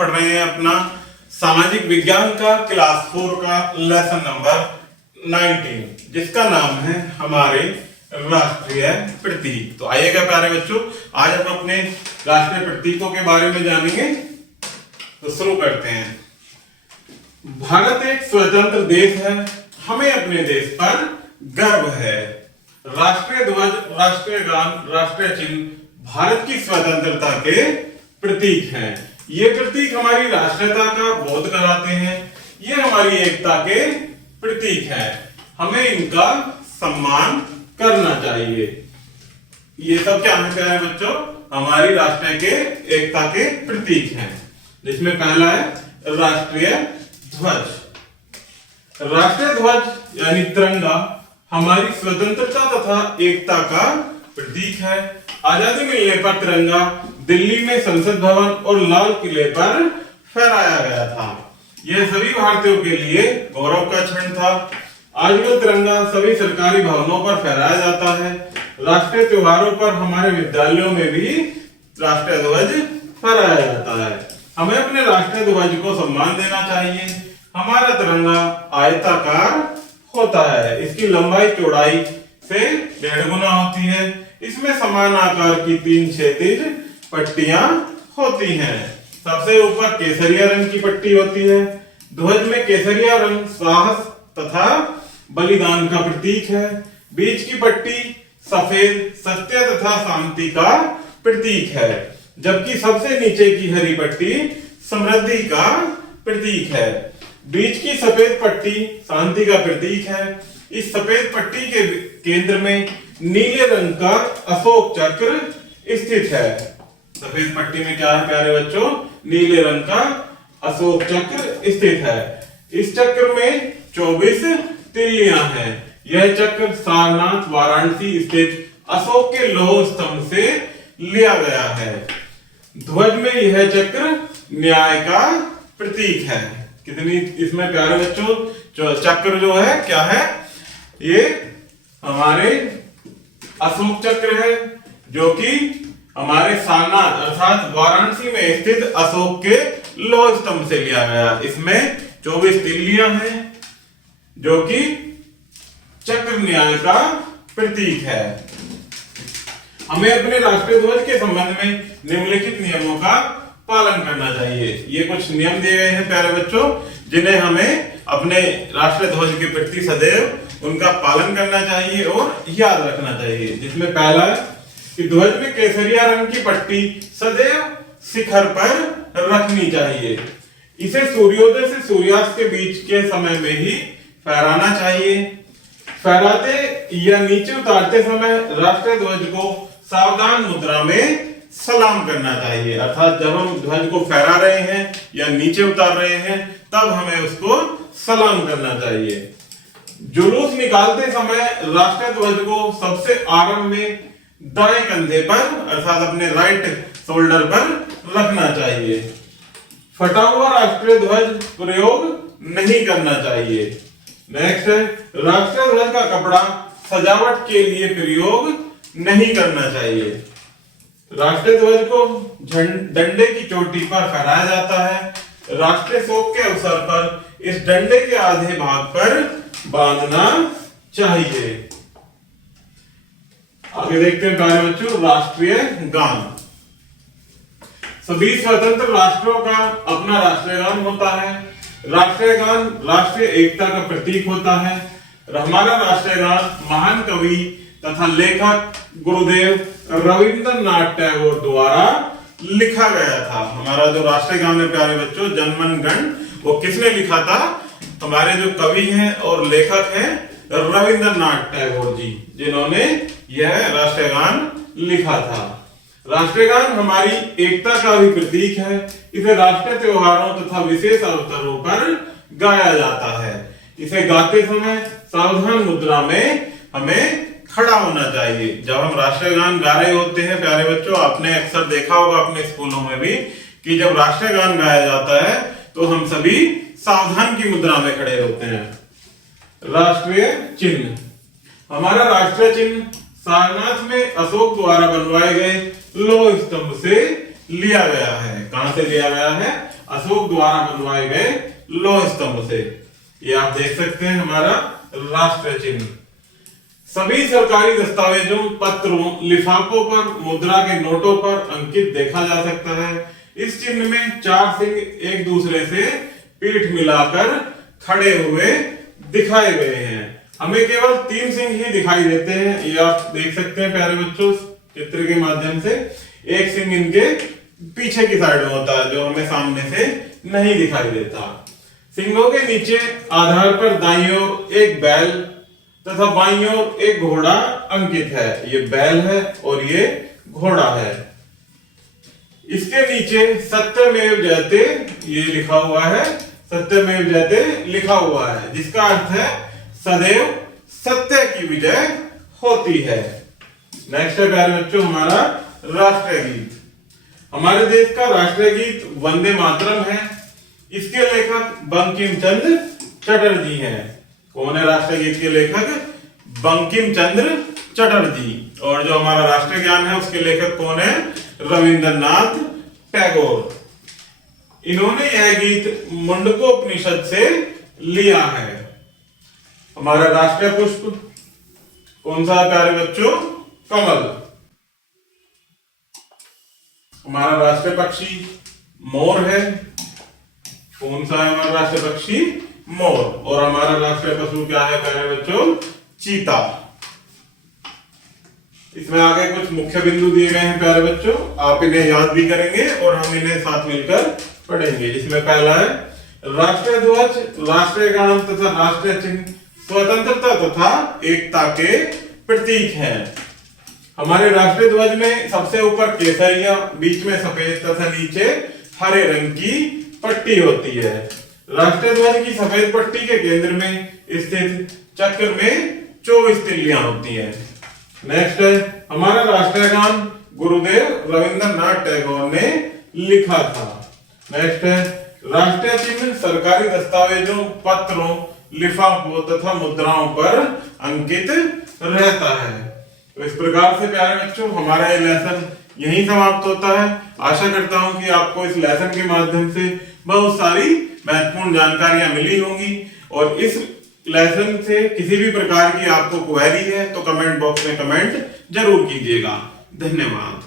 पढ़ रहे हैं अपना सामाजिक विज्ञान का क्लास 4 का लेसन नंबर 19, जिसका नाम है हमारे राष्ट्रीय प्रतीक। तो आइएगा प्यारे बच्चों, आज हम अपने राष्ट्रीय प्रतीकों के बारे में जानेंगे। तो शुरू करते हैं। भारत एक स्वतंत्र देश है, हमें अपने देश पर गर्व है। राष्ट्रीय ध्वज, राष्ट्रीय गान, राष्ट्रीय चिन्ह भारत की स्वतंत्रता के प्रतीक हैं। ये प्रतीक हमारी राष्ट्रीयता का बोध कराते हैं। ये हमारी एकता के प्रतीक हैं। हमें इनका सम्मान करना चाहिए। ये सब क्या है प्यारे बच्चों? हमारी राष्ट्र के एकता के प्रतीक हैं, जिसमें पहला है राष्ट्रीय ध्वज। राष्ट्रीय ध्वज यानी तिरंगा हमारी स्वतंत्रता तथा एकता का प्रतीक है। आजादी मिलने पर तिरंगा दिल्ली में संसद भवन और लाल किले पर फहराया गया था। यह सभी भारतीयों के लिए गौरव का क्षण था। आजकल तिरंगा सभी सरकारी भवनों पर फहराया जाता है। राष्ट्रीय त्योहारों पर हमारे विद्यालयों में भी राष्ट्रीय ध्वज फहराया जाता है। हमें अपने राष्ट्रीय ध्वज को सम्मान देना चाहिए। हमारा तिरंगा आयताकार होता है। इसकी लंबाई चौड़ाई से 1.5 गुना होती है। इसमें समान आकार की 3 क्षैतिज पट्टियां होती हैं। सबसे ऊपर केसरिया रंग की पट्टी होती है। ध्वज में केसरिया रंग साहस तथा बलिदान का प्रतीक है। बीच की पट्टी सफेद सत्य तथा शांति का प्रतीक है, जबकि सबसे नीचे की हरी पट्टी समृद्धि का प्रतीक है। बीच की सफेद पट्टी शांति का प्रतीक है। इस सफेद पट्टी के केंद्र में नीले रंग का अशोक चक्र स्थित है। सफेद पट्टी में क्या है प्यारे बच्चों? नीले रंग का अशोक चक्र स्थित है। इस चक्र में 24 तिल्लियां हैं। यह चक्र सारनाथ वाराणसी स्थित अशोक के लौह स्तंभ से लिया गया है। ध्वज में यह चक्र न्याय का प्रतीक है। कितनी इसमें प्यारे बच्चों चक्र जो है क्या है? ये हमारे अशोक चक्र है, जो कि हमारे सारनाथ अर्थात वाराणसी में स्थित अशोक के लौह स्तंभ से लिया गया। इसमें 24 तिल्लियां हैं, जो कि चक्र न्याय का प्रतीक है। हमें अपने राष्ट्रीय ध्वज के संबंध में निम्नलिखित नियमों का पालन करना चाहिए। ये कुछ नियम दिए गए हैं प्यारे बच्चों, जिन्हें हमें अपने राष्ट्रीय ध्वज के प्रति सदैव उनका पालन करना चाहिए और याद रखना चाहिए। जिसमें पहला है कि ध्वज में केसरिया रंग की पट्टी सदैव शिखर पर रखनी चाहिए। इसे सूर्योदय से सूर्यास्त के बीच के समय में ही फहराना चाहिए। फहराते या नीचे उतारते समय राष्ट्रीय ध्वज को सावधान मुद्रा में सलाम करना चाहिए। अर्थात जब हम ध्वज को फहरा रहे हैं या नीचे उतार रहे हैं, तब हमें उसको सलाम करना चाहिए। जुलूस निकालते समय राष्ट्रीय ध्वज को सबसे आरंभ में दाएं कंधे पर अर्थात अपने राइट शोल्डर पर रखना चाहिए। फटा हुआ राष्ट्रीय ध्वज प्रयोग नहीं करना चाहिए। नेक्स्ट है राष्ट्रीय ध्वज का कपड़ा सजावट के लिए प्रयोग नहीं करना चाहिए। राष्ट्रीय ध्वज को डंडे की चोटी पर फहराया जाता है। राष्ट्रीय शोक के अवसर पर इस डंडे के आधे भाग पर बांधना चाहिए। आगे देखते हैं प्यारे बच्चों राष्ट्रीय गान। सभी स्वतंत्र राष्ट्रों का अपना राष्ट्रीय गान होता है। राष्ट्रीय गान राष्ट्रीय एकता का प्रतीक होता है। हमारा राष्ट्रीय गान महान कवि तथा लेखक गुरुदेव रविंद्रनाथ टैगोर द्वारा लिखा गया था। हमारा जो राष्ट्रीय गान है प्यारे बच्चों जनगण मन, वो किसने लिखा था? हमारे जो कवि हैं और लेखक हैं रविंद्रनाथ टैगोर जी, जिन्होंने यह राष्ट्रीय गान लिखा था। राष्ट्रीय गान हमारी एकता का भी प्रतीक है। इसे राष्ट्रीय त्योहारों तथा विशेष अवसरों पर गाया जाता है। इसे गाते समय सावधान मुद्रा में हमें खड़ा होना चाहिए। जब हम राष्ट्रीय गान गा रहे होते हैं प्यारे बच्चों, आपने अक्सर देखा होगा अपने स्कूलों में भी कि जब राष्ट्रीय गान गाया जाता है तो हम सभी सावधान की मुद्रा में खड़े होते हैं। राष्ट्रीय चिन्ह हमारा राष्ट्रीय चिन्ह सारनाथ में अशोक द्वारा बनवाए गए लौह स्तंभ से लिया गया है। कहां से लिया गया है? अशोक द्वारा बनवाए गए लौह स्तंभ से। ये आप देख सकते हैं हमारा राष्ट्रीय चिन्ह। सभी सरकारी दस्तावेजों, पत्रों, लिफाफों पर, मुद्रा के नोटों पर अंकित देखा जा सकता है। इस चिन्ह में 4 सिंह एक दूसरे से पीठ मिलाकर खड़े हुए दिखाए गए हैं। हमें केवल 3 सिंह ही दिखाई देते हैं। ये आप देख सकते हैं प्यारे बच्चों चित्र के माध्यम से। एक सिंह इनके पीछे की साइड में होता है जो हमें सामने से नहीं दिखाई देता। सिंहों के नीचे आधार पर दाईं ओर एक बैल तथा बाईं ओर एक घोड़ा अंकित है। ये बैल है और ये घोड़ा है। इसके नीचे सत्यमेव जयते ये लिखा हुआ है, सत्यमेव जयते लिखा हुआ है, जिसका अर्थ है सदैव सत्य की विजय होती है। नेक्स्ट है प्यारे बच्चों हमारा राष्ट्रीय गीत। हमारे देश का राष्ट्रीय गीत वंदे मातरम है। इसके लेखक बंकिम चंद्र चटर्जी हैं। कौन है राष्ट्रीय गीत के लेखक? बंकिम चंद्र चटर्जी। और जो हमारा राष्ट्रीय गान है उसके लेखक कौन है? रविंद्रनाथ टैगोर। इन्होंने यह गीत मुंडकोपनिषद से लिया है। हमारा राष्ट्रीय पुष्प कौन सा है प्यारे बच्चों? कमल। हमारा राष्ट्रीय पक्षी मोर है। कौन सा है हमारा राष्ट्रीय पक्षी? मोर। और हमारा राष्ट्रीय पशु क्या है प्यारे बच्चों? चीता। इसमें आगे कुछ मुख्य बिंदु दिए गए हैं प्यारे बच्चों, आप इन्हें याद भी करेंगे और हम इन्हें साथ मिलकर पढ़ेंगे। इसमें पहला है राष्ट्रीय ध्वज, राष्ट्रीय गान तथा राष्ट्रीय चिन्ह स्वतंत्रता तथा एकता के प्रतीक हैं। हमारे राष्ट्रीय ध्वज में सबसे ऊपर केसरिया, बीच में सफेद तथा नीचे हरे रंग की पट्टी होती है। राष्ट्रीय ध्वज की सफेद पट्टी के केंद्र में स्थित चक्र में 24 तिल्लियां होती हैं। नेक्स्ट है हमारा राष्ट्रीय गान गुरुदेव रविंद्रनाथ टैगोर ने लिखा था। नेक्स्ट है राष्ट्रीय चिन्ह सरकारी दस्तावेजों, पत्रों, लिफाफों तथा मुद्राओं पर अंकित रहता है। तो इस प्रकार से प्यारे बच्चों हमारा ये लेसन यहीं समाप्त होता है। आशा करता हूं कि आपको इस लेसन के माध्यम से बहुत सारी महत्वपूर्ण जानकारियां मिली होंगी। और इस लेसन से किसी भी प्रकार की आपको क्वेरी है तो कमेंट बॉक्स में कमेंट जरूर कीजिएगा। धन्यवाद।